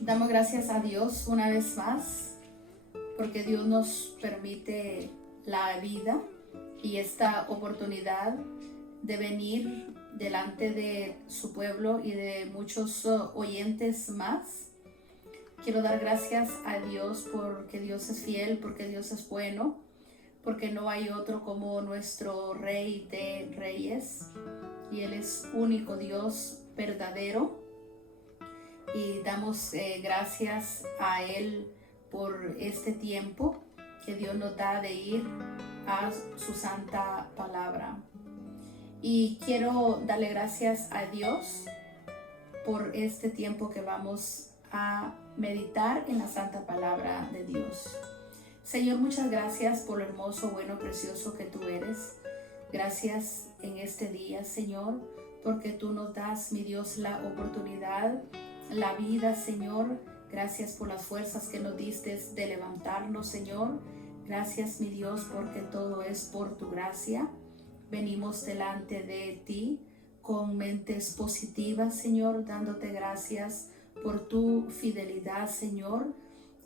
Damos gracias a Dios una vez más porque Dios nos permite la vida y esta oportunidad de venir delante de su pueblo y de muchos oyentes más. Quiero dar gracias a Dios porque Dios es fiel, porque Dios es bueno, porque no hay otro como nuestro Rey de Reyes y Él es único Dios verdadero. Y damos gracias a Él por este tiempo que Dios nos da de ir a su santa palabra. Y quiero darle gracias a Dios por este tiempo que vamos a meditar en la santa palabra de Dios. Señor, muchas gracias por lo hermoso, bueno, precioso que tú eres. Gracias en este día, Señor, porque tú nos das, mi Dios, la oportunidad, la vida, Señor. Gracias por las fuerzas que nos diste de levantarnos, Señor. Gracias, mi Dios, porque todo es por tu gracia. Venimos delante de ti con mentes positivas, Señor, dándote gracias por tu fidelidad, Señor,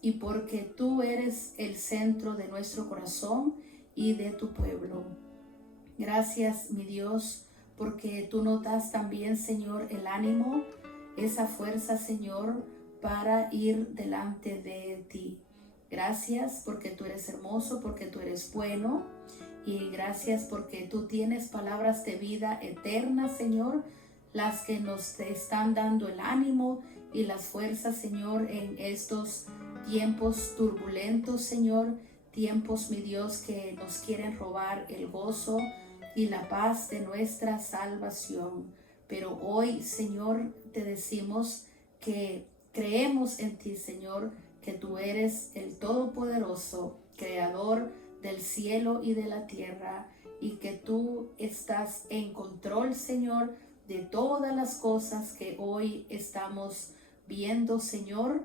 y porque tú eres el centro de nuestro corazón y de tu pueblo. Gracias, mi Dios, porque tú nos das también, Señor, el ánimo, esa fuerza, Señor, para ir delante de ti. Gracias porque tú eres hermoso, porque tú eres bueno, y gracias porque tú tienes palabras de vida eterna, Señor, las que nos están dando el ánimo y las fuerzas, Señor, en estos tiempos turbulentos, Señor, tiempos, mi Dios, que nos quieren robar el gozo y la paz de nuestra salvación. Pero hoy, Señor, te decimos que creemos en ti, Señor, que tú eres el Todopoderoso, Creador del cielo y de la tierra, y que tú estás en control, Señor, de todas las cosas que hoy estamos viendo, Señor,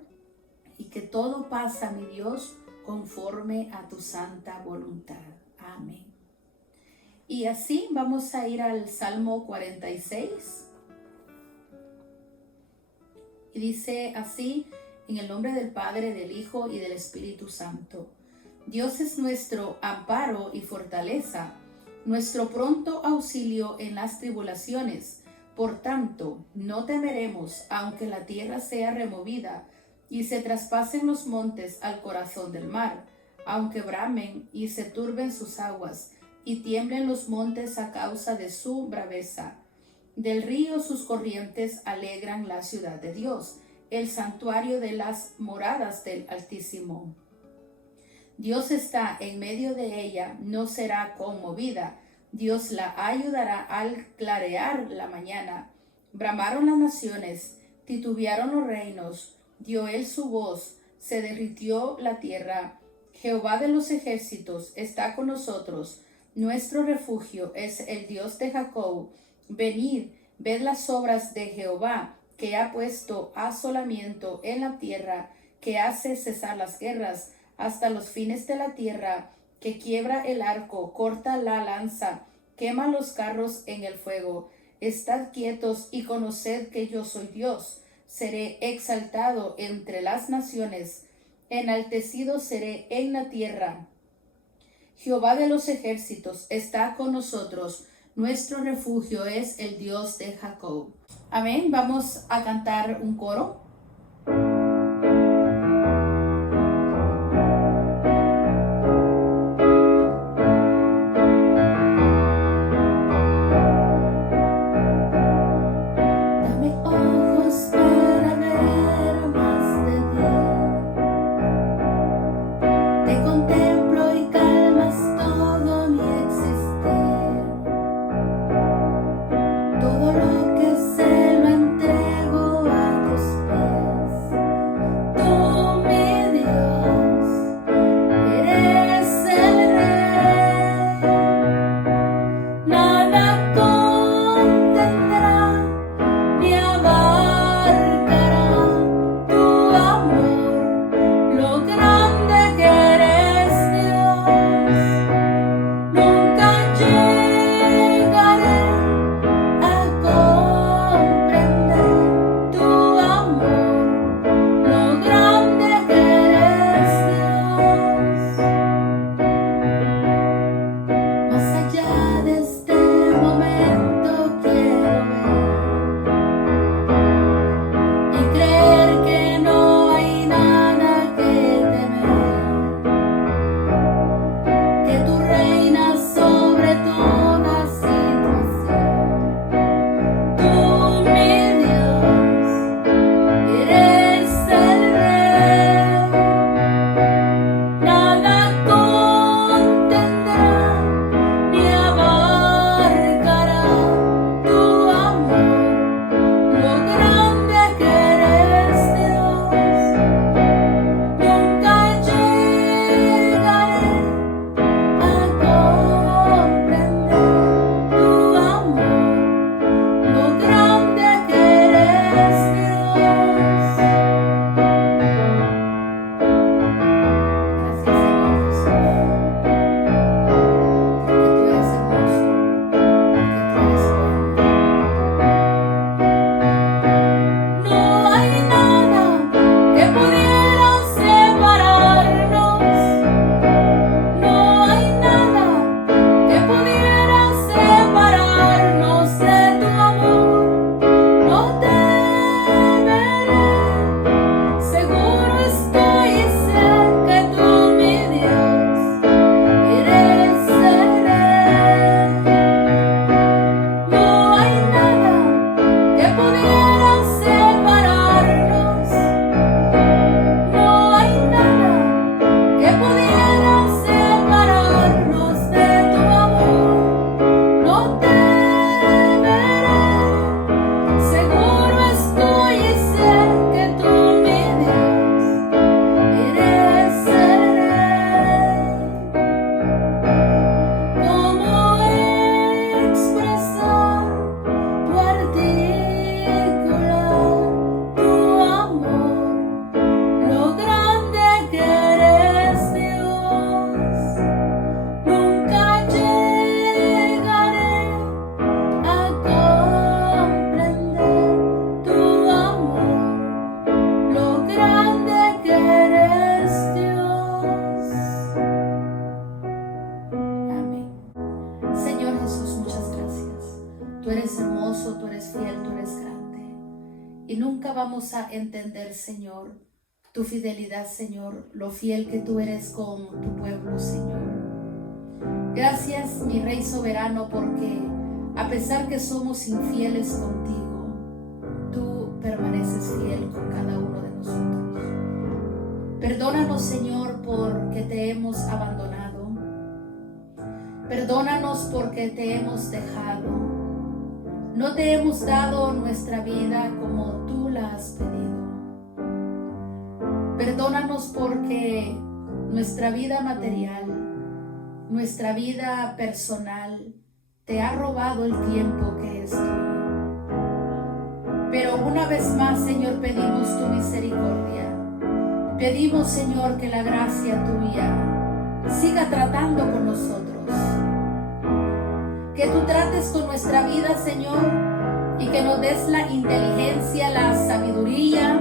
y que todo pasa, mi Dios, conforme a tu santa voluntad. Amén. Y así vamos a ir al Salmo 46. Y dice así, en el nombre del Padre, del Hijo y del Espíritu Santo. Dios es nuestro amparo y fortaleza, nuestro pronto auxilio en las tribulaciones. Por tanto, no temeremos, aunque la tierra sea removida y se traspasen los montes al corazón del mar, aunque bramen y se turben sus aguas y tiemblen los montes a causa de su braveza. Del río sus corrientes alegran la ciudad de Dios, el santuario de las moradas del Altísimo. Dios está en medio de ella, no será conmovida. Dios la ayudará al clarear la mañana. Bramaron las naciones, titubearon los reinos, dio él su voz, se derritió la tierra. Jehová de los ejércitos está con nosotros, nuestro refugio es el Dios de Jacob. Venid, ved las obras de Jehová, que ha puesto asolamiento en la tierra, que hace cesar las guerras hasta los fines de la tierra, que quiebra el arco, corta la lanza, quema los carros en el fuego. Estad quietos y conoced que yo soy Dios. Seré exaltado entre las naciones, enaltecido seré en la tierra. Jehová de los ejércitos está con nosotros, nuestro refugio es el Dios de Jacob. Amén. Vamos a cantar un coro. Todo lo que sé lo entrego a tus pies. vamos a entender, Señor, tu fidelidad, Señor, lo fiel que tú eres con tu pueblo, Señor. Gracias, mi Rey soberano, porque a pesar que somos infieles contigo, tú permaneces fiel con cada uno de nosotros. Perdónanos, Señor, porque te hemos abandonado. Perdónanos porque te hemos dejado. No te hemos dado nuestra vida como tú la has pedido. Perdónanos porque nuestra vida material, nuestra vida personal, te ha robado el tiempo que es tuyo. Pero una vez más, Señor, pedimos tu misericordia. Pedimos, Señor, que la gracia tuya siga tratando con nosotros. Que tú trates con nuestra vida, Señor, y que nos des la inteligencia, la sabiduría,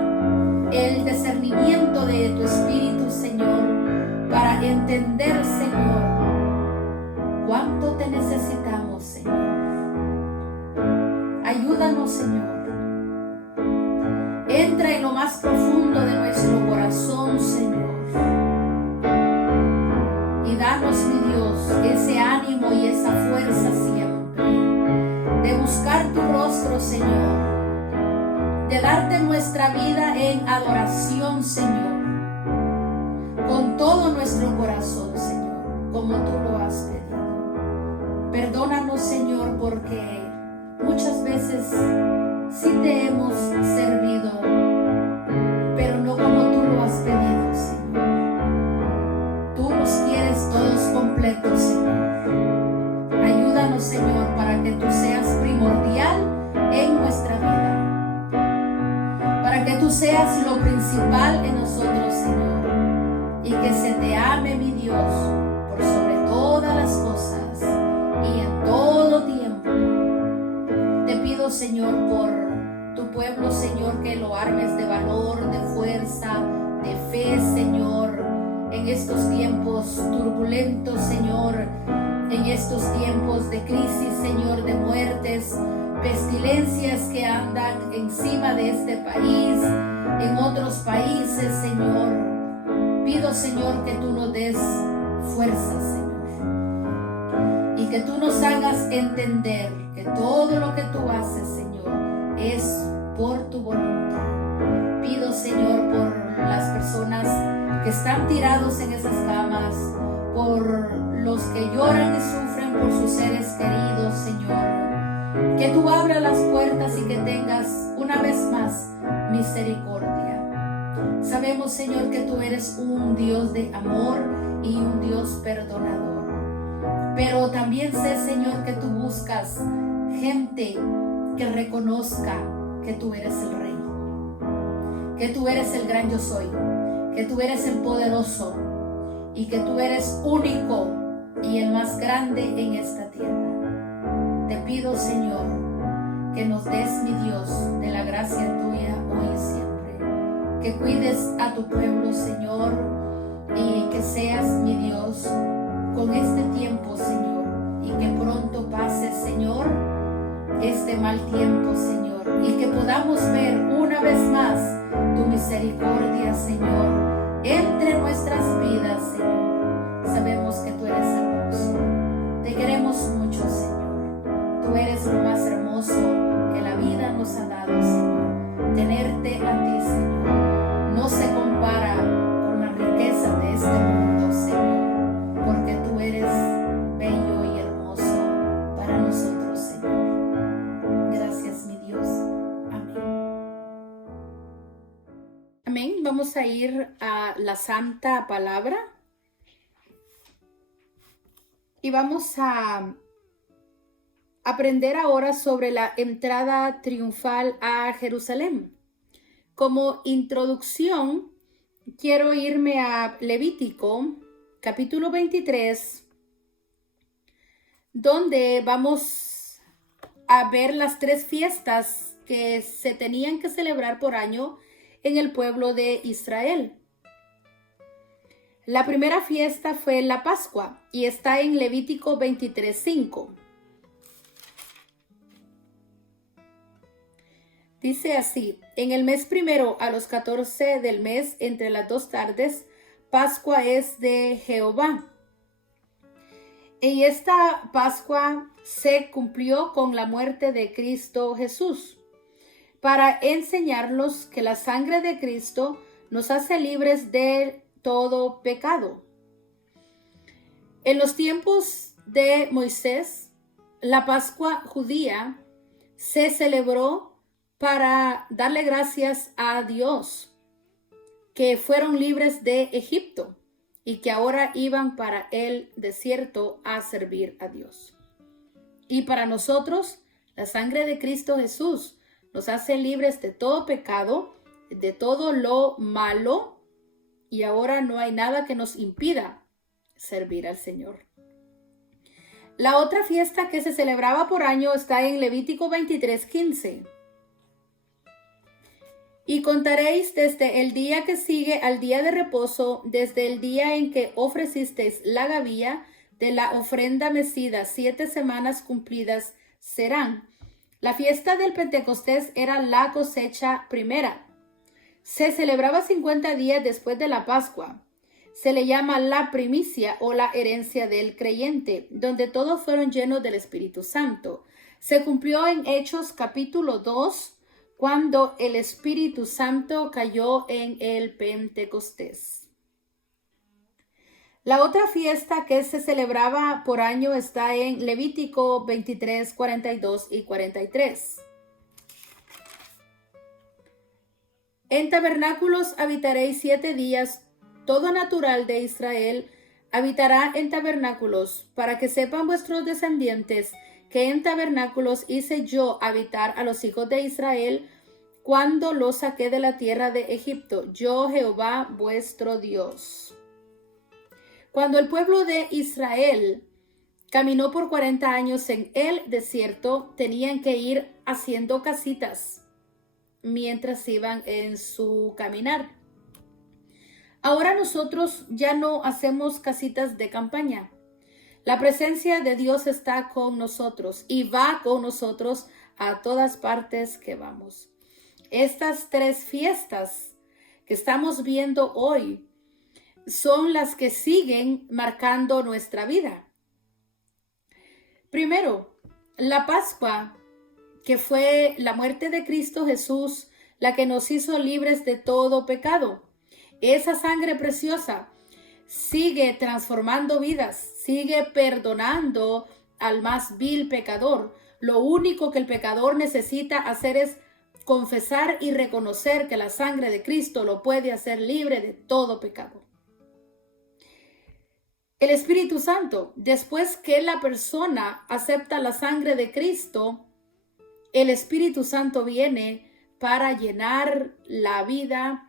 el discernimiento de tu Espíritu, Señor, para entender, Señor, cuánto te necesitamos, Señor. Ayúdanos, Señor. Entra en lo más profundo de nuestro corazón, Señor. Y danos, mi Dios, ese ánimo y esa fuerza siempre de buscar tu rostro, Señor. De darte nuestra vida en adoración, Señor, con todo nuestro corazón, Señor, como tú lo has pedido. Perdónanos, Señor, porque muchas veces sí te hemos servido, pero no como tú lo has pedido, Señor. Tú nos quieres todos completos, Señor. Ayúdanos, Señor, para que tú seas primordial en nuestra vida. Que tú seas lo principal en nosotros, Señor, y que se te ame, mi Dios, por sobre todas las cosas y en todo tiempo. Te pido, Señor, por tu pueblo, Señor, que lo armes de valor, de fuerza, de fe, Señor, en estos tiempos turbulentos, Señor, en estos tiempos de crisis, Señor, de muertes, pestilencias que andan encima de este país, en otros países, Señor. Pido, Señor, que tú nos des fuerza, Señor, y que tú nos hagas entender que todo lo que tú haces, Señor, es por tu voluntad. Pido, Señor, por las personas que están tirados en esas camas, por los que lloran y sufren por sus seres queridos, Señor. Que tú abras las puertas y que tengas una vez más misericordia. Sabemos, Señor, que tú eres un Dios de amor y un Dios perdonador. Pero también sé, Señor, que tú buscas gente que reconozca que tú eres el Rey, que tú eres el gran yo soy, que tú eres el poderoso y que tú eres único y el más grande en esta tierra. Te pido, Señor, que nos des, mi Dios, de la gracia tuya hoy y siempre. Que cuides a tu pueblo, Señor, y que seas, mi Dios, con este tiempo, Señor, y que pronto pase, Señor, este mal tiempo, Señor, y que podamos ver una vez más tu misericordia, Señor, entre nuestras vidas, Señor. Sabemos que tú eres hermoso. Te queremos mucho, Señor. Tú eres lo más hermoso que la vida nos ha dado, Señor. Tenerte a ti, Señor, no se compara con la riqueza de este mundo, Señor, porque tú eres bello y hermoso para nosotros, Señor. Gracias, mi Dios. Amén. Amén. Vamos a ir a la Santa Palabra y vamos a aprender ahora sobre la entrada triunfal a Jerusalén. Como introducción, quiero irme a Levítico, capítulo 23, donde vamos a ver las 3 fiestas que se tenían que celebrar por año en el pueblo de Israel. La primera fiesta fue la Pascua y está en Levítico 23:5. Dice así: en el mes primero, a los 14 del mes, entre las 2 tardes, Pascua es de Jehová. Y esta Pascua se cumplió con la muerte de Cristo Jesús, para enseñarnos que la sangre de Cristo nos hace libres de todo pecado. En los tiempos de Moisés, la Pascua judía se celebró para darle gracias a Dios, que fueron libres de Egipto y que ahora iban para el desierto a servir a Dios. Y para nosotros, la sangre de Cristo Jesús nos hace libres de todo pecado, de todo lo malo, y ahora no hay nada que nos impida servir al Señor. La otra fiesta que se celebraba por año está en Levítico 23:15. Y contaréis desde el día que sigue al día de reposo, desde el día en que ofrecisteis la gavilla de la ofrenda mecida, 7 semanas cumplidas serán. La fiesta del Pentecostés era la cosecha primera. Se celebraba 50 días después de la Pascua. Se le llama la primicia o la herencia del creyente, donde todos fueron llenos del Espíritu Santo. Se cumplió en Hechos capítulo 2, cuando el Espíritu Santo cayó en el Pentecostés. La otra fiesta que se celebraba por año está en Levítico 23, 42 y 43. En tabernáculos habitaréis 7 días. Todo natural de Israel habitará en tabernáculos, para que sepan vuestros descendientes que en tabernáculos hice yo habitar a los hijos de Israel cuando los saqué de la tierra de Egipto, yo Jehová vuestro Dios. Cuando el pueblo de Israel caminó por 40 años en el desierto, tenían que ir haciendo casitas mientras iban en su caminar. Ahora nosotros ya no hacemos casitas de campaña. La presencia de Dios está con nosotros y va con nosotros a todas partes que vamos. Estas 3 fiestas que estamos viendo hoy son las que siguen marcando nuestra vida. Primero, la Pascua, que fue la muerte de Cristo Jesús, la que nos hizo libres de todo pecado. Esa sangre preciosa sigue transformando vidas, sigue perdonando al más vil pecador. Lo único que el pecador necesita hacer es confesar y reconocer que la sangre de Cristo lo puede hacer libre de todo pecado. El Espíritu Santo, después que la persona acepta la sangre de Cristo, el Espíritu Santo viene para llenar la vida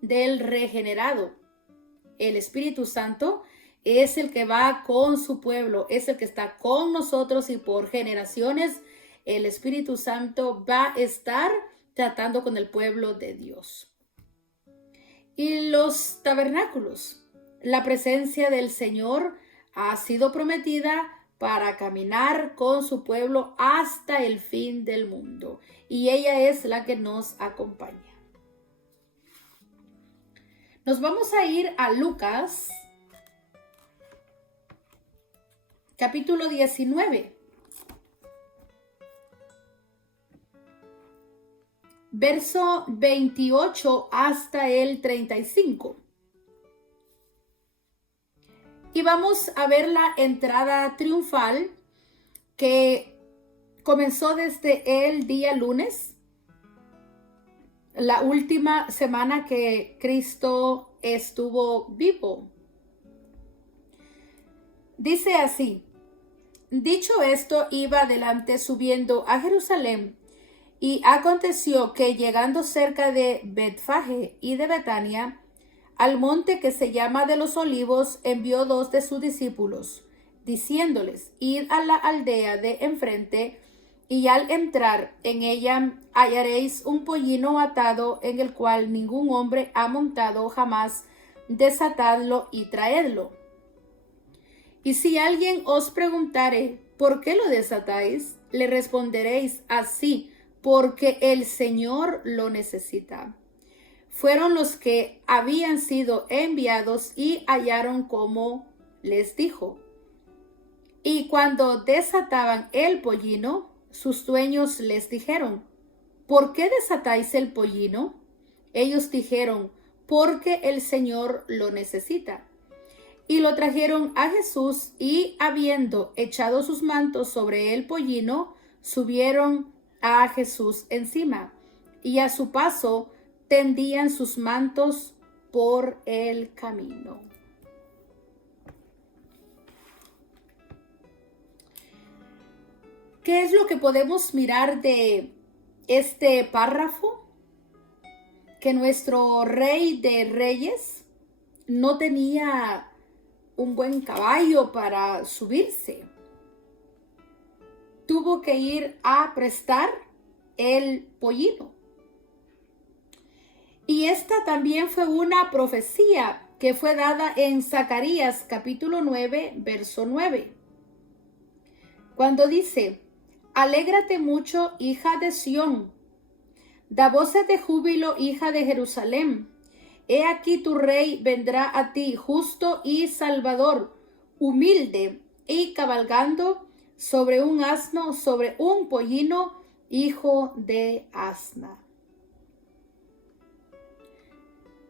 del regenerado. El Espíritu Santo es el que va con su pueblo, es el que está con nosotros, y por generaciones el Espíritu Santo va a estar tratando con el pueblo de Dios. Y los tabernáculos, la presencia del Señor ha sido prometida para caminar con su pueblo hasta el fin del mundo, y ella es la que nos acompaña. Nos vamos a ir a Lucas, capítulo 19. Verso 28 hasta el 35. Y vamos a ver la entrada triunfal que comenzó desde el día lunes, la última semana que Cristo estuvo vivo. Dice así: dicho esto, iba adelante subiendo a Jerusalén, y aconteció que llegando cerca de Betfage y de Betania, al monte que se llama de los Olivos, envió 2 de sus discípulos, diciéndoles: id a la aldea de enfrente, y al entrar en ella hallaréis un pollino atado, en el cual ningún hombre ha montado jamás. Desatadlo y traedlo. Y si alguien os preguntare: ¿por qué lo desatáis?, le responderéis: así, porque el Señor lo necesita. Fueron los que habían sido enviados y hallaron como les dijo. Y cuando desataban el pollino, sus dueños les dijeron: ¿por qué desatáis el pollino? Ellos dijeron: porque el Señor lo necesita. Y lo trajeron a Jesús, y habiendo echado sus mantos sobre el pollino, subieron a Jesús encima, y a su paso tendían sus mantos por el camino. ¿Qué es lo que podemos mirar de este párrafo? Que nuestro Rey de Reyes no tenía un buen caballo para subirse. Tuvo que ir a prestar el pollino. Y esta también fue una profecía que fue dada en Zacarías capítulo 9, verso 9. Cuando dice: alégrate mucho, hija de Sión, da voces de júbilo, hija de Jerusalén. He aquí tu rey vendrá a ti, justo y salvador, humilde y cabalgando sobre un asno, sobre un pollino, hijo de asna.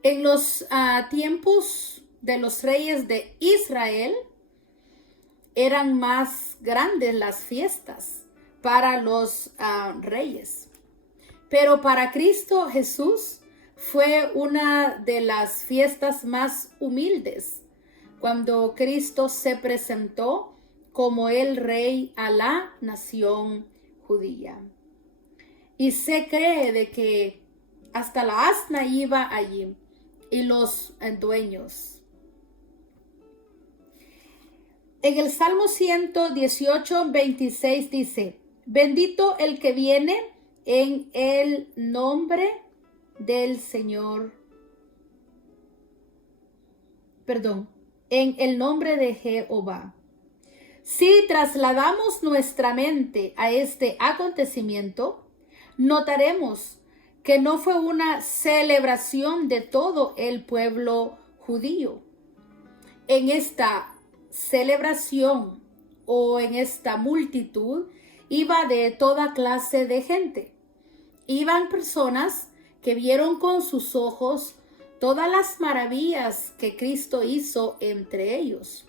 En los tiempos de los reyes de Israel, eran más grandes las fiestas para los reyes. Pero para Cristo Jesús fue una de las fiestas más humildes, cuando Cristo se presentó como el rey a la nación judía. Y se cree de que hasta la asna iba allí, y los dueños. En el Salmo 118, 26 dice: bendito el que viene en el nombre del Señor. En el nombre de Jehová. Si trasladamos nuestra mente a este acontecimiento, notaremos que no fue una celebración de todo el pueblo judío. En esta celebración o en esta multitud iba de toda clase de gente. Iban personas que vieron con sus ojos todas las maravillas que Cristo hizo entre ellos.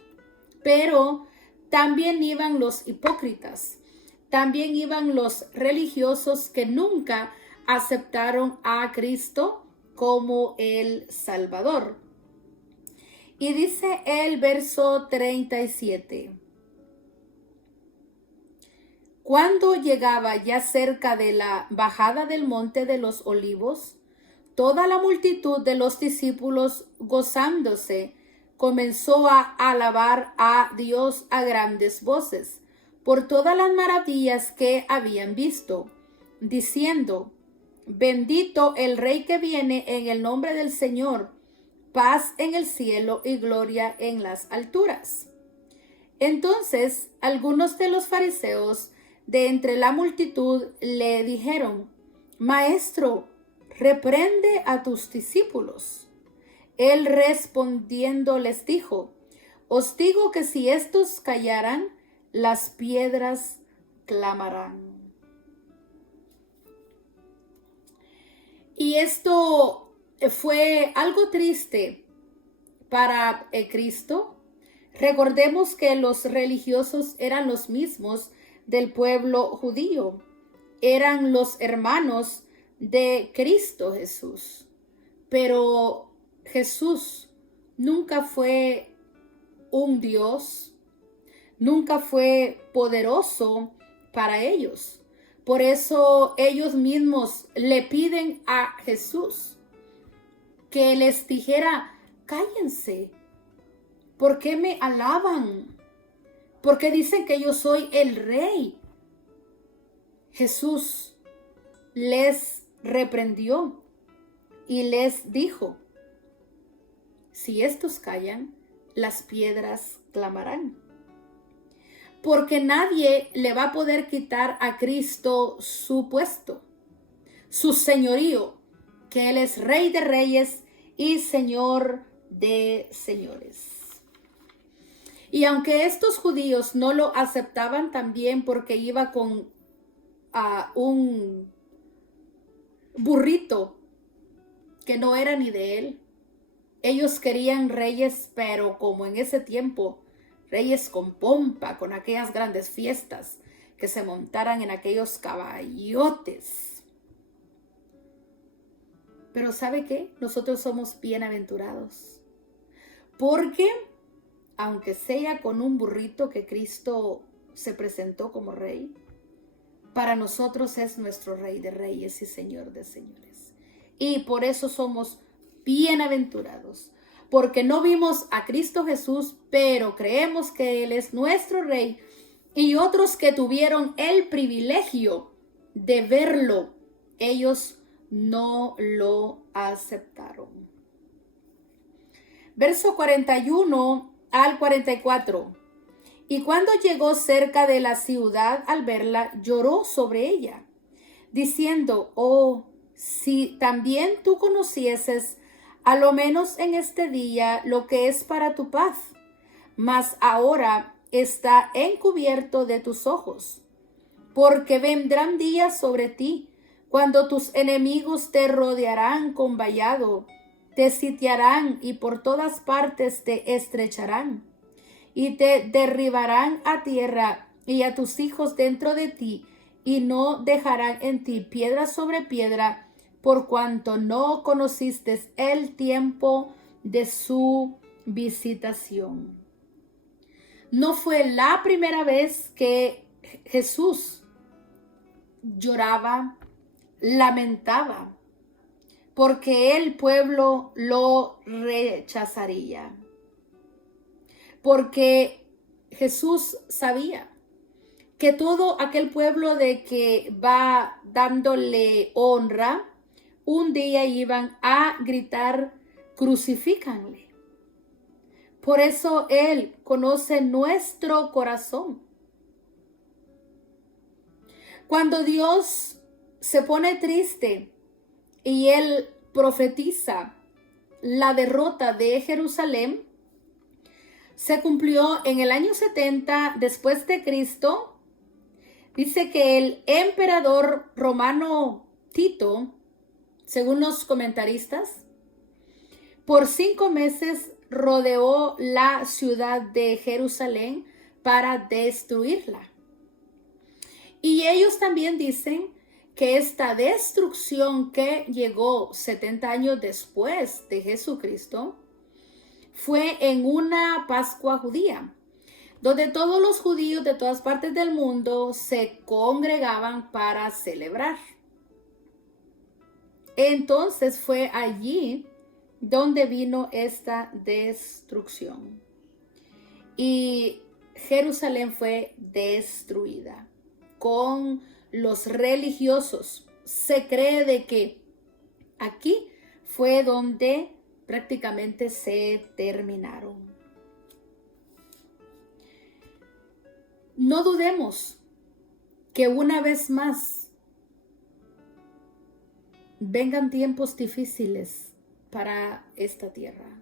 Pero también iban los hipócritas, también iban los religiosos que nunca aceptaron a Cristo como el Salvador. Y dice el verso 37. Cuando llegaba ya cerca de la bajada del monte de los olivos, toda la multitud de los discípulos, gozándose, comenzó a alabar a Dios a grandes voces por todas las maravillas que habían visto, diciendo: bendito el Rey que viene en el nombre del Señor, paz en el cielo y gloria en las alturas. Entonces algunos de los fariseos de entre la multitud le dijeron: Maestro, reprende a tus discípulos. Él respondiendo les dijo: os digo que si estos callaran, las piedras clamarán. Y esto fue algo triste para Cristo. Recordemos que los religiosos eran los mismos del pueblo judío. Eran los hermanos de Cristo Jesús. Pero Jesús nunca fue un Dios, nunca fue poderoso para ellos. Por eso ellos mismos le piden a Jesús que les dijera: cállense. ¿Por qué me alaban? ¿Por qué dicen que yo soy el rey? Jesús les reprendió y les dijo: si estos callan, las piedras clamarán. Porque nadie le va a poder quitar a Cristo su puesto. su señorío, que Él es Rey de Reyes y Señor de señores. Y aunque estos judíos no lo aceptaban también porque iba con un burrito que no era ni de él, ellos querían reyes, pero como en ese tiempo, reyes con pompa, con aquellas grandes fiestas, que se montaran en aquellos caballotes. Pero ¿sabe qué? Nosotros somos bienaventurados, porque aunque sea con un burrito que Cristo se presentó como rey, para nosotros es nuestro Rey de Reyes y Señor de señores. Y por eso somos bienaventurados, porque no vimos a Cristo Jesús, pero creemos que Él es nuestro Rey, y otros que tuvieron el privilegio de verlo, ellos no lo aceptaron. Verso 41 al 44. Y cuando llegó cerca de la ciudad, al verla, lloró sobre ella, diciendo: oh, si también tú conocieses, a lo menos en este día, lo que es para tu paz, mas ahora está encubierto de tus ojos, porque vendrán días sobre ti, cuando tus enemigos te rodearán con vallado, te sitiarán y por todas partes te estrecharán, y te derribarán a tierra y a tus hijos dentro de ti, y no dejarán en ti piedra sobre piedra, por cuanto no conociste el tiempo de su visitación. No fue la primera vez que Jesús lloraba, lamentaba, porque el pueblo lo rechazaría. Porque Jesús sabía que todo aquel pueblo de que va dándole honra, un día iban a gritar: crucifícanle. Por eso Él conoce nuestro corazón. Cuando Dios se pone triste y Él profetiza la derrota de Jerusalén, se cumplió en el año 70 después de Cristo. Dice que el emperador romano Tito, según los comentaristas, por 5 meses rodeó la ciudad de Jerusalén para destruirla. Y ellos también dicen que esta destrucción que llegó 70 años después de Jesucristo fue en una Pascua judía, donde todos los judíos de todas partes del mundo se congregaban para celebrar. Entonces fue allí donde vino esta destrucción. Y Jerusalén fue destruida con los religiosos. Se cree de que aquí fue donde prácticamente se terminaron. No dudemos que una vez más vengan tiempos difíciles para esta tierra.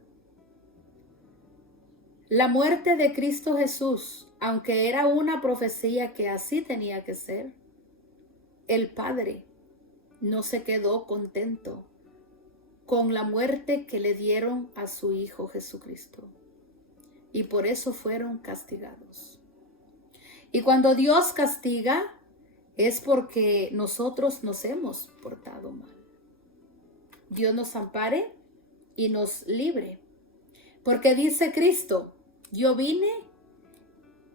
La muerte de Cristo Jesús, aunque era una profecía que así tenía que ser, el Padre no se quedó contento con la muerte que le dieron a su Hijo Jesucristo. Y por eso fueron castigados. Y cuando Dios castiga, es porque nosotros nos hemos portado mal. Dios nos ampare y nos libre. Porque dice Cristo: yo vine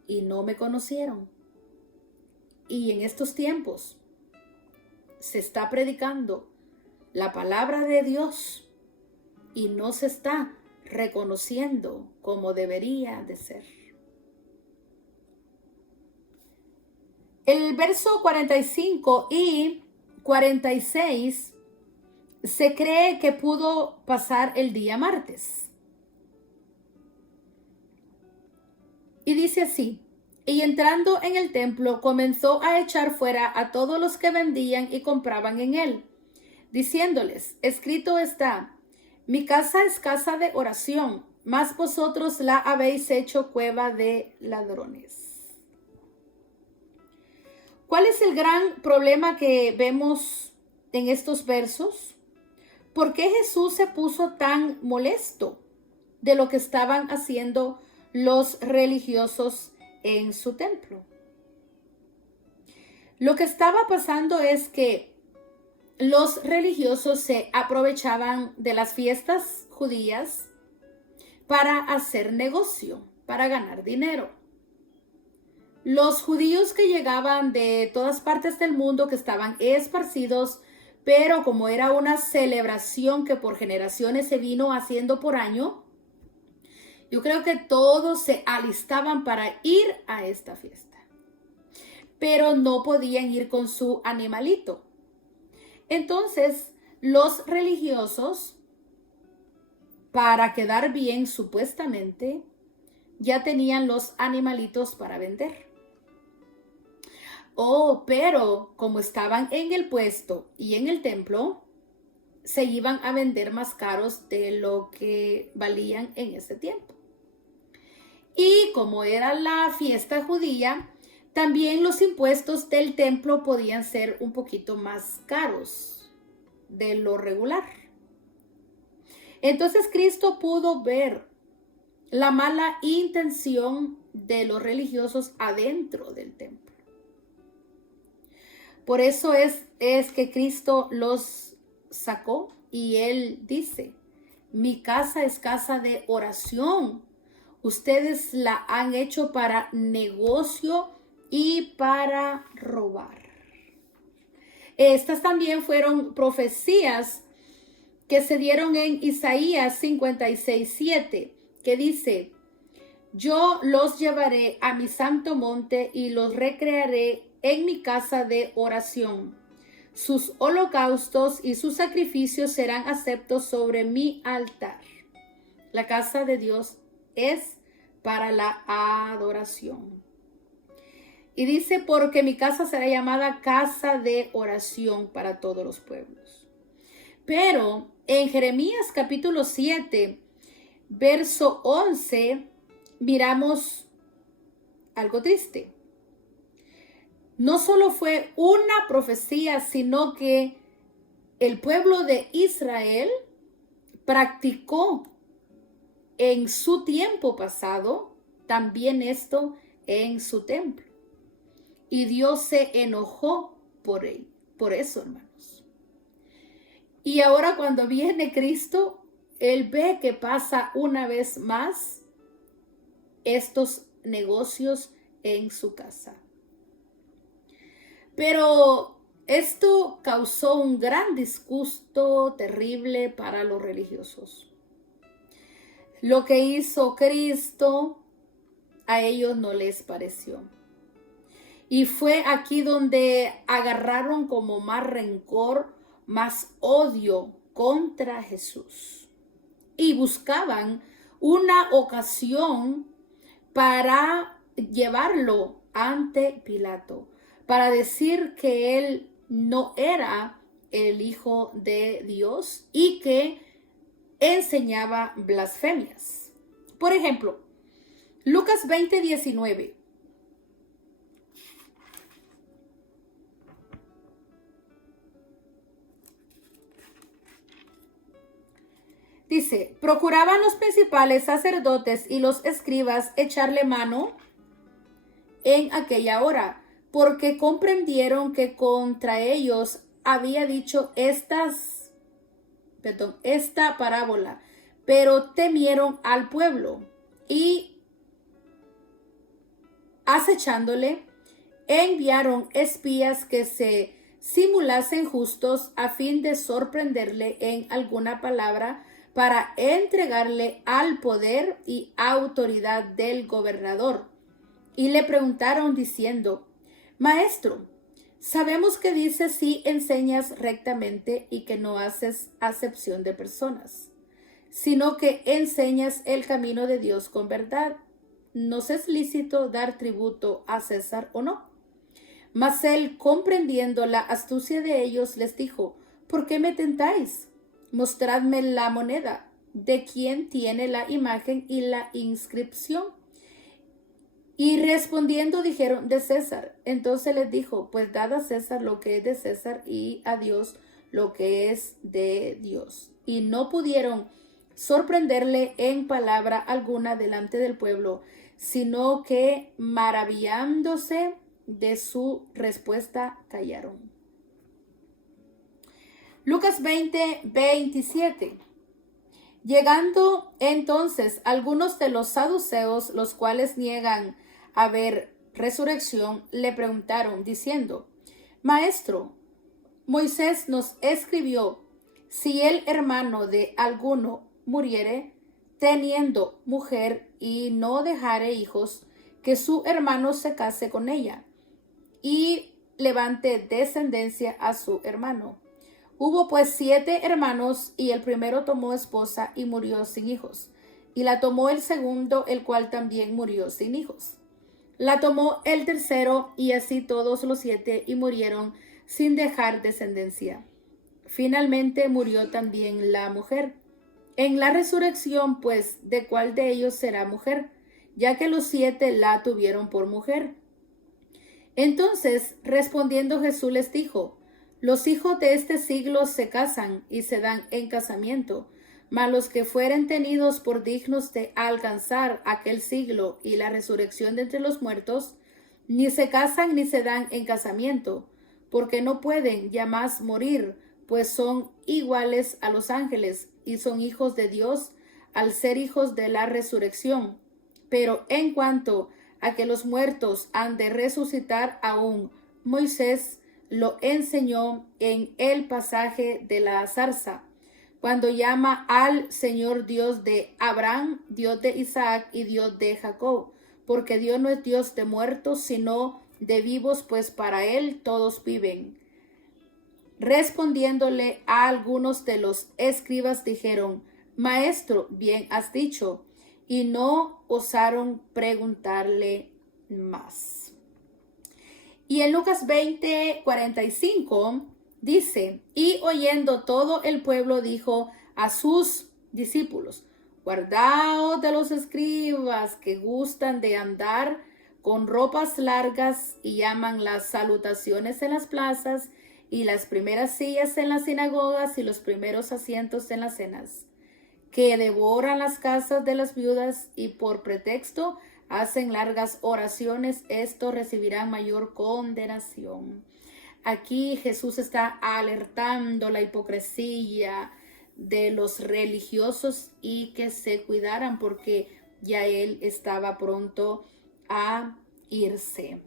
y no me conocieron. Y en estos tiempos se está predicando la palabra de Dios y no se está reconociendo como debería de ser. El verso 45 y 46 se cree que pudo pasar el día martes. Y dice así: y entrando en el templo comenzó a echar fuera a todos los que vendían y compraban en él, diciéndoles, escrito está, mi casa es casa de oración, mas vosotros la habéis hecho cueva de ladrones. ¿Cuál es el gran problema que vemos en estos versos? ¿Por qué Jesús se puso tan molesto de lo que estaban haciendo los religiosos en su templo? Lo que estaba pasando es que los religiosos se aprovechaban de las fiestas judías para hacer negocio, para ganar dinero. Los judíos que llegaban de todas partes del mundo, que estaban esparcidos, pero como era una celebración que por generaciones se vino haciendo por año, yo creo que todos se alistaban para ir a esta fiesta, pero no podían ir con su animalito. Entonces, los religiosos, para quedar bien supuestamente, ya tenían los animalitos para vender. Pero como estaban en el puesto y en el templo, se iban a vender más caros de lo que valían en ese tiempo. Y como era la fiesta judía, también los impuestos del templo podían ser un poquito más caros de lo regular. Entonces Cristo pudo ver la mala intención de los religiosos adentro del templo. Por eso es que Cristo los sacó y Él dice, mi casa es casa de oración. Ustedes la han hecho para negocio y para robar. Estas también fueron profecías que se dieron en Isaías 56:7, que dice, yo los llevaré a mi santo monte y los recrearé en mi casa de oración. Sus holocaustos y sus sacrificios serán aceptos sobre mi altar. La casa de Dios es para la adoración. Y dice, porque mi casa será llamada casa de oración para todos los pueblos. Pero en Jeremías capítulo 7, verso 11, miramos algo triste. No solo fue una profecía, sino que el pueblo de Israel practicó en su tiempo pasado también esto en su templo. Y Dios se enojó por eso, hermanos. Y ahora cuando viene Cristo, Él ve que pasa una vez más estos negocios en su casa. Pero esto causó un gran disgusto terrible para los religiosos. Lo que hizo Cristo a ellos no les pareció. Y fue aquí donde agarraron como más rencor, más odio contra Jesús. Y buscaban una ocasión para llevarlo ante Pilato, para decir que él no era el Hijo de Dios y que enseñaba blasfemias. Por ejemplo, Lucas 20:19. Dice, procuraban los principales sacerdotes y los escribas echarle mano en aquella hora, porque comprendieron que contra ellos había dicho esta parábola, pero temieron al pueblo y acechándole, enviaron espías que se simulasen justos a fin de sorprenderle en alguna palabra para entregarle al poder y autoridad del gobernador. Y le preguntaron diciendo, Maestro, sabemos que dices si enseñas rectamente y que no haces acepción de personas, sino que enseñas el camino de Dios con verdad. ¿Nos es lícito dar tributo a César o no? Mas él, comprendiendo la astucia de ellos, les dijo, ¿por qué me tentáis? Mostradme la moneda. ¿De quién tiene la imagen y la inscripción? Y respondiendo dijeron, de César. Entonces les dijo, pues dad a César lo que es de César y a Dios lo que es de Dios. Y no pudieron sorprenderle en palabra alguna delante del pueblo, sino que maravillándose de su respuesta callaron. Lucas 20:27. Llegando entonces algunos de los saduceos, los cuales niegan haber resurrección, le preguntaron diciendo, Maestro, Moisés nos escribió, si el hermano de alguno muriere, teniendo mujer y no dejare hijos, que su hermano se case con ella y levante descendencia a su hermano. Hubo pues 7 hermanos, y el primero tomó esposa y murió sin hijos. Y la tomó el segundo, el cual también murió sin hijos. La tomó el tercero, y así todos los 7, y murieron sin dejar descendencia. Finalmente murió también la mujer. En la resurrección, pues, ¿de cuál de ellos será mujer? Ya que los 7 la tuvieron por mujer. Entonces, respondiendo Jesús les dijo, los hijos de este siglo se casan y se dan en casamiento, mas los que fueren tenidos por dignos de alcanzar aquel siglo y la resurrección de entre los muertos, ni se casan ni se dan en casamiento, porque no pueden ya más morir, pues son iguales a los ángeles y son hijos de Dios al ser hijos de la resurrección. Pero en cuanto a que los muertos han de resucitar aún, Moisés lo enseñó en el pasaje de la zarza, cuando llama al Señor Dios de Abraham, Dios de Isaac y Dios de Jacob, porque Dios no es Dios de muertos, sino de vivos, pues para él todos viven. Respondiéndole a algunos de los escribas dijeron, Maestro, bien has dicho, y no osaron preguntarle más. Y en Lucas 20:45 dice, y oyendo todo el pueblo dijo a sus discípulos, guardaos de los escribas que gustan de andar con ropas largas y llaman las salutaciones en las plazas y las primeras sillas en las sinagogas y los primeros asientos en las cenas, que devoran las casas de las viudas y por pretexto hacen largas oraciones, estos recibirán mayor condenación. Aquí Jesús está alertando la hipocresía de los religiosos y que se cuidaran porque ya él estaba pronto a irse.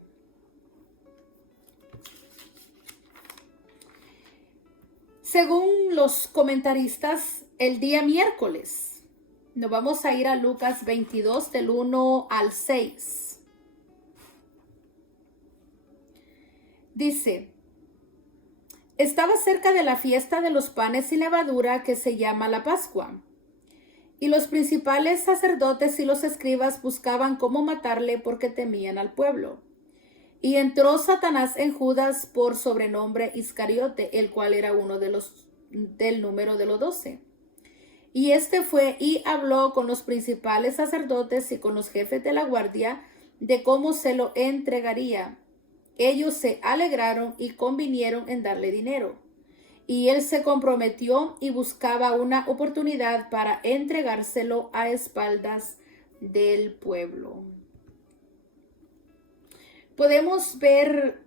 Según los comentaristas, el día miércoles, nos vamos a ir a Lucas 22 del 1 al 6. Dice, estaba cerca de la fiesta de los panes sin levadura que se llama la Pascua. Y los principales sacerdotes y los escribas buscaban cómo matarle porque temían al pueblo. Y entró Satanás en Judas por sobrenombre Iscariote, el cual era uno de los del número de los 12. Y este fue y habló con los principales sacerdotes y con los jefes de la guardia de cómo se lo entregaría. Ellos se alegraron y convinieron en darle dinero. Y él se comprometió y buscaba una oportunidad para entregárselo a espaldas del pueblo. Podemos ver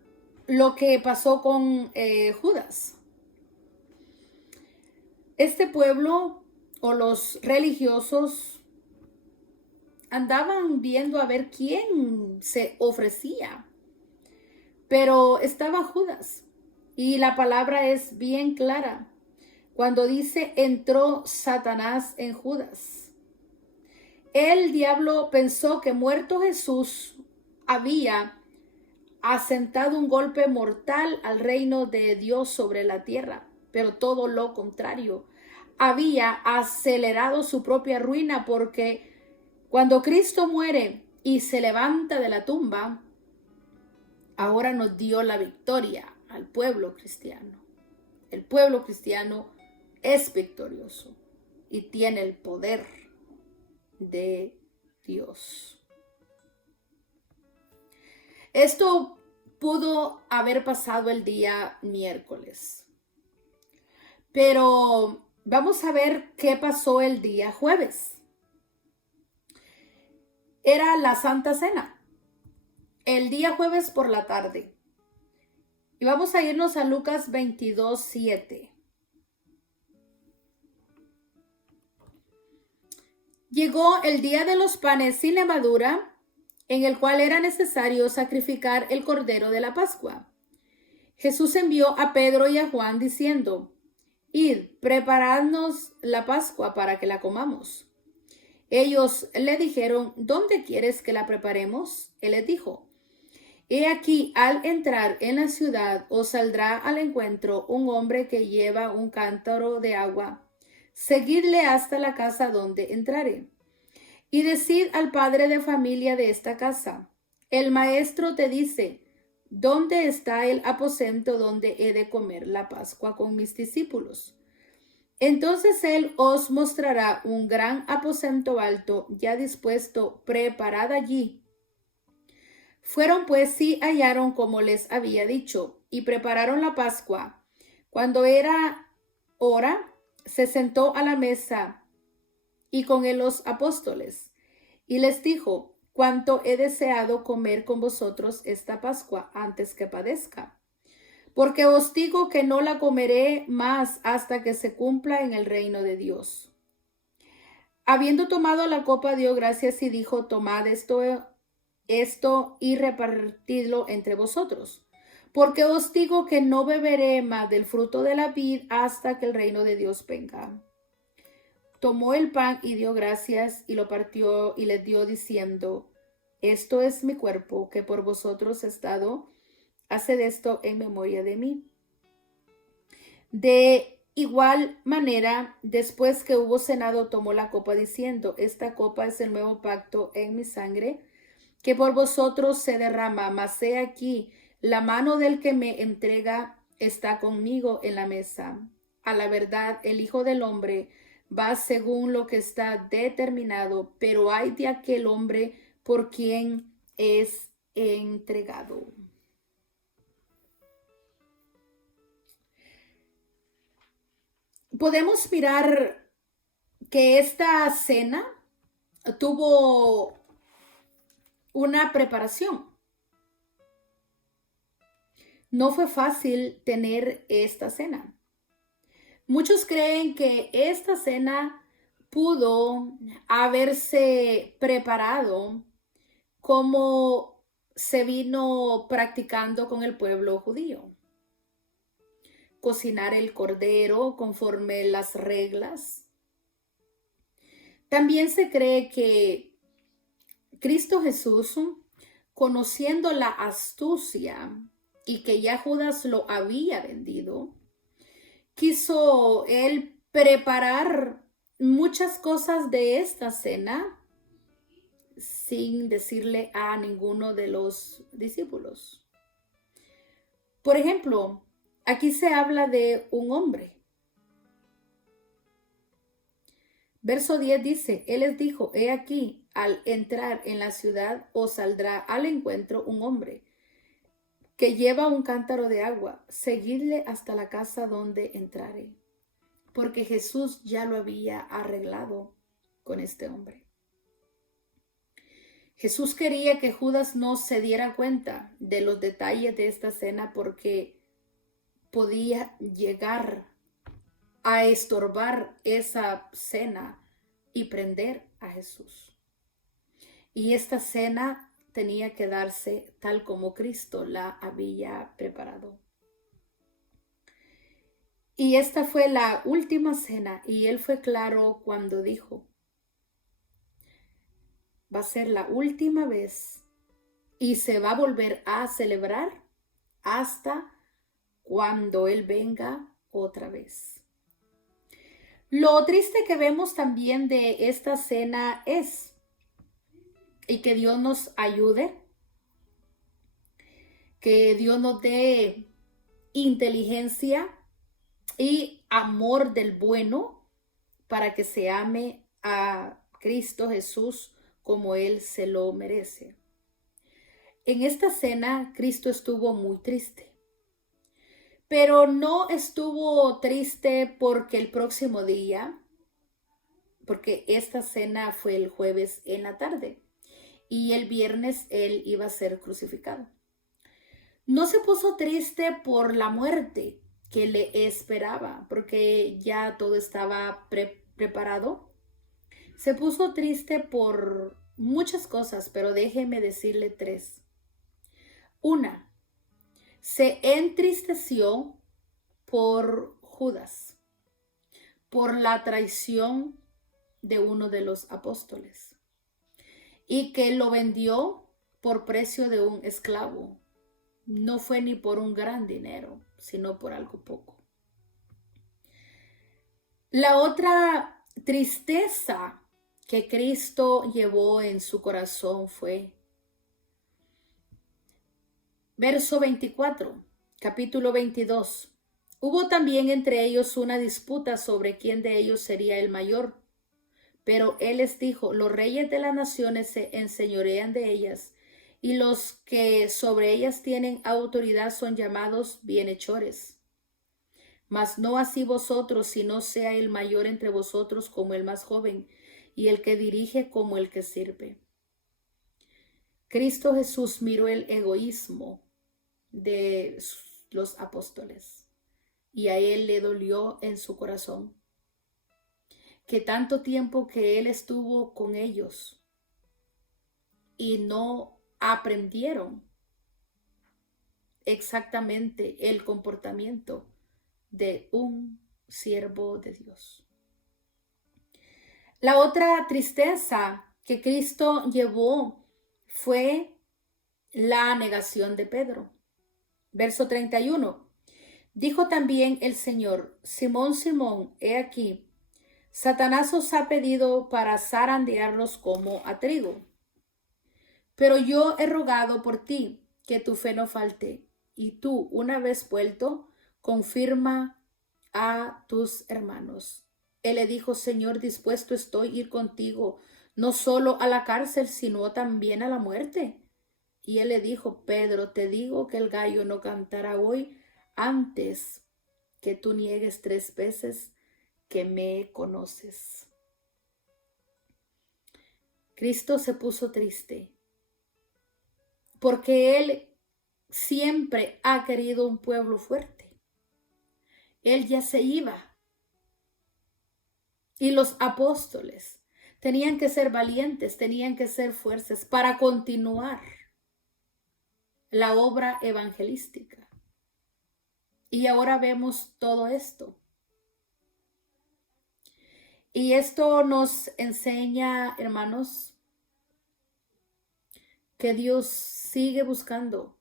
lo que pasó con Judas. Este pueblo o los religiosos andaban viendo a ver quién se ofrecía, pero estaba Judas y la palabra es bien clara cuando dice entró Satanás en Judas. El diablo pensó que muerto Jesús había asentado un golpe mortal al reino de Dios sobre la tierra, pero todo lo contrario. Había acelerado su propia ruina porque cuando Cristo muere y se levanta de la tumba, ahora nos dio la victoria al pueblo cristiano. El pueblo cristiano es victorioso y tiene el poder de Dios. Esto pudo haber pasado el día miércoles, pero vamos a ver qué pasó el día jueves. Era la Santa Cena, el día jueves por la tarde. Y vamos a irnos a Lucas 22:7. Llegó el día de los panes sin levadura, en el cual era necesario sacrificar el cordero de la Pascua. Jesús envió a Pedro y a Juan diciendo: Id, preparadnos la Pascua para que la comamos. Ellos le dijeron: ¿Dónde quieres que la preparemos? Él les dijo: He aquí, al entrar en la ciudad, os saldrá al encuentro un hombre que lleva un cántaro de agua. Seguidle hasta la casa donde entrare. Y decid al padre de familia de esta casa: el maestro te dice: ¿dónde está el aposento donde he de comer la Pascua con mis discípulos? Entonces él os mostrará un gran aposento alto, ya dispuesto, preparad allí. Fueron pues y hallaron como les había dicho, y prepararon la Pascua. Cuando era hora, se sentó a la mesa y con él los apóstoles, y les dijo: cuánto he deseado comer con vosotros esta Pascua antes que padezca. Porque os digo que no la comeré más hasta que se cumpla en el reino de Dios. Habiendo tomado la copa, dio gracias y dijo: tomad esto y repartidlo entre vosotros. Porque os digo que no beberé más del fruto de la vid hasta que el reino de Dios venga. Tomó el pan y dio gracias y lo partió y les dio diciendo: esto es mi cuerpo que por vosotros es dado. Haced esto en memoria de mí. De igual manera, después que hubo cenado, tomó la copa diciendo: esta copa es el nuevo pacto en mi sangre, que por vosotros se derrama. Mas he aquí, la mano del que me entrega está conmigo en la mesa. A la verdad, el Hijo del Hombre va según lo que está determinado, pero ay de aquel hombre por quien es entregado. Podemos mirar que esta cena tuvo una preparación. No fue fácil tener esta cena. Muchos creen que esta cena pudo haberse preparado como se vino practicando con el pueblo judío. Cocinar el cordero conforme las reglas. También se cree que Cristo Jesús, conociendo la astucia y que ya Judas lo había vendido, quiso él preparar muchas cosas de esta cena sin decirle a ninguno de los discípulos. Por ejemplo, aquí se habla de un hombre. Verso 10 dice: Él les dijo: he aquí, al entrar en la ciudad os saldrá al encuentro un hombre que lleva un cántaro de agua. Seguidle hasta la casa donde entrare. Porque Jesús ya lo había arreglado con este hombre. Jesús quería que Judas no se diera cuenta de los detalles de esta cena, porque podía llegar a estorbar esa cena y prender a Jesús. Y esta cena tenía que darse tal como Cristo la había preparado. Y esta fue la última cena, y él fue claro cuando dijo: va a ser la última vez y se va a volver a celebrar hasta cuando él venga otra vez. Lo triste que vemos también de esta cena es, y que Dios nos ayude, que Dios nos dé inteligencia y amor del bueno para que se ame a Cristo Jesús como Él se lo merece. En esta cena, Cristo estuvo muy triste, pero no estuvo triste porque el próximo día, porque esta cena fue el jueves en la tarde y el viernes Él iba a ser crucificado. No se puso triste por la muerte que le esperaba, porque ya todo estaba preparado. Se puso triste por muchas cosas, pero déjeme decirle tres. Una, se entristeció por Judas, por la traición de uno de los apóstoles, y que lo vendió por precio de un esclavo. No fue ni por un gran dinero, sino por algo poco. La otra tristeza que Cristo llevó en su corazón fue, verso 24, capítulo 22. Hubo también entre ellos una disputa sobre quién de ellos sería el mayor. Pero él les dijo, los reyes de las naciones se enseñorean de ellas, y los que sobre ellas tienen autoridad son llamados bienhechores. Mas no así vosotros, sino sea el mayor entre vosotros como el más joven, y el que dirige como el que sirve. Cristo Jesús miró el egoísmo de los apóstoles, y a él le dolió en su corazón que tanto tiempo que él estuvo con ellos y no aprendieron exactamente el comportamiento de un siervo de Dios. La otra tristeza que Cristo llevó fue la negación de Pedro. Verso 31. Dijo también el Señor, Simón, Simón, he aquí, Satanás os ha pedido para zarandearlos como a trigo. Pero yo he rogado por ti que tu fe no falte, y tú, una vez vuelto, confirma a tus hermanos. Él le dijo, Señor, dispuesto estoy a ir contigo, no solo a la cárcel, sino también a la muerte. Y él le dijo, Pedro, te digo que el gallo no cantará hoy antes que tú niegues 3 veces que me conoces. Cristo se puso triste porque Él siempre ha querido un pueblo fuerte. Él ya se iba. Y los apóstoles tenían que ser valientes, tenían que ser fuertes para continuar la obra evangelística. Y ahora vemos todo esto. Y esto nos enseña, hermanos, que Dios sigue buscando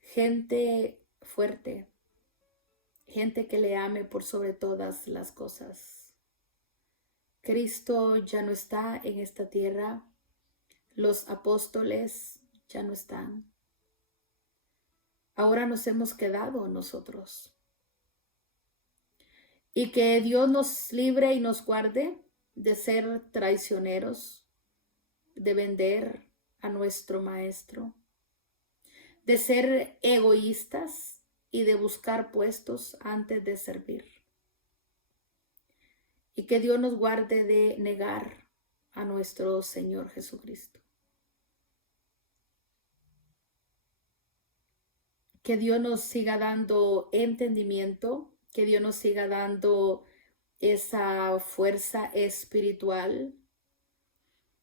gente fuerte, gente que le ame por sobre todas las cosas. Cristo ya no está en esta tierra, los apóstoles ya no están. Ahora nos hemos quedado nosotros. Y que Dios nos libre y nos guarde de ser traicioneros, de vender a nuestro maestro, de ser egoístas y de buscar puestos antes de servir. Y que Dios nos guarde de negar a nuestro Señor Jesucristo. Que Dios nos siga dando entendimiento, que Dios nos siga dando esa fuerza espiritual.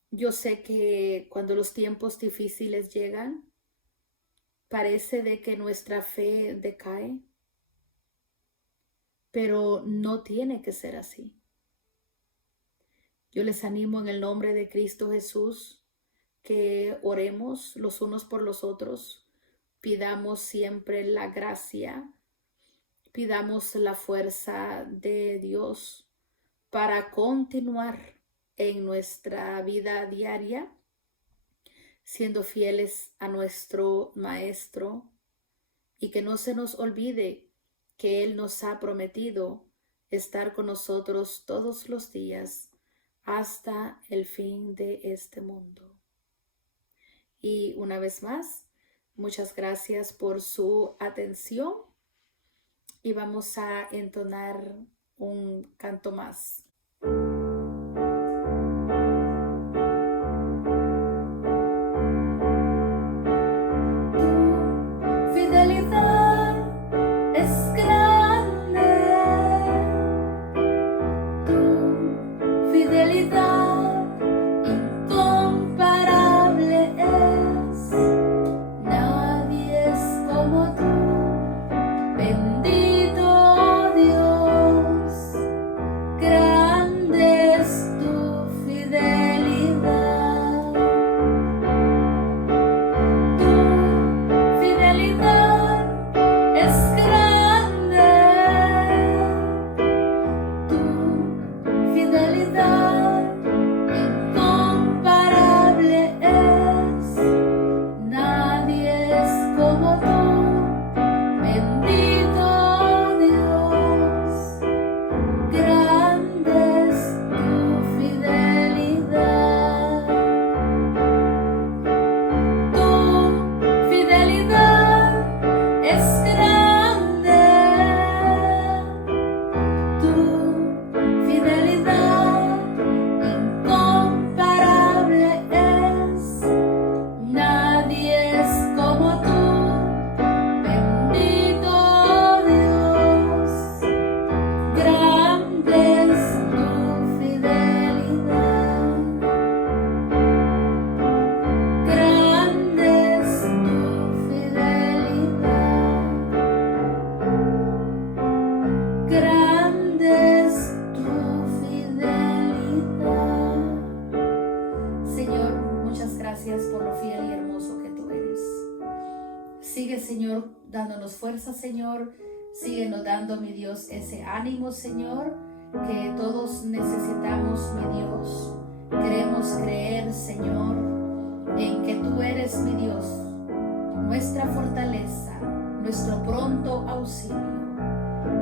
Yo sé que cuando los tiempos difíciles llegan, parece de que nuestra fe decae, pero no tiene que ser así. Yo les animo en el nombre de Cristo Jesús que oremos los unos por los otros, pidamos siempre la gracia, pidamos la fuerza de Dios para continuar en nuestra vida diaria, siendo fieles a nuestro Maestro, y que no se nos olvide que Él nos ha prometido estar con nosotros todos los días hasta el fin de este mundo. Y una vez más, muchas gracias por su atención y vamos a entonar un canto más. Tu fidelidad es grande, tu fidelidad incomparable es. Nadie es como tú, bendito Dios, grande es tu fidelidad. Tu fidelidad es grande, tu fidelidad incomparable es. Nadie es como tú, bendito Dios, grande es tu fidelidad. Tu fidelidad es grande, tu fidelidad incomparable es. Nadie es como tú, bendito Dios, grande es tu fidelidad, grande es tu fidelidad, grande es tu fidelidad. Señor, muchas gracias por lo fiel y hermoso que tú eres. Sigue, Señor, dándonos fuerza, Señor. Síguenos dando, mi Dios, ese ánimo, Señor, que todos necesitamos, mi Dios. Queremos creer, Señor, en que tú eres, mi Dios, nuestra fortaleza, nuestro pronto auxilio,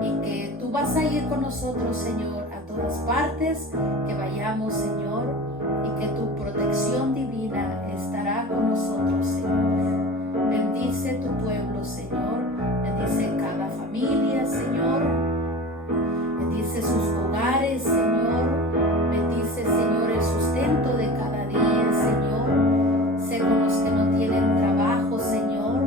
y que tú vas a ir con nosotros, Señor, a todas partes que vayamos, Señor, y que tu protección divina estará con nosotros, Señor. Bendice tu pueblo, Señor. Bendice cada familia, Señor. Bendice sus hogares, Señor. Bendice, Señor, el sustento de cada día, Señor. Sé con los que no tienen trabajo, Señor.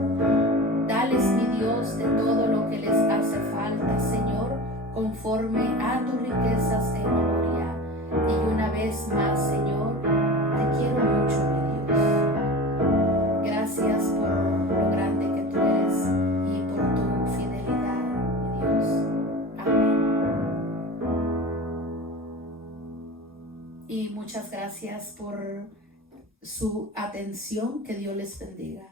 Dales, mi Dios, de todo lo que les hace falta, Señor, conforme a tus riquezas en gloria. Y una vez más, Señor, te quiero mucho, mi Dios. Gracias por lo grande que tú eres y por tu fidelidad, mi Dios. Amén. Y muchas gracias por su atención. Que Dios les bendiga.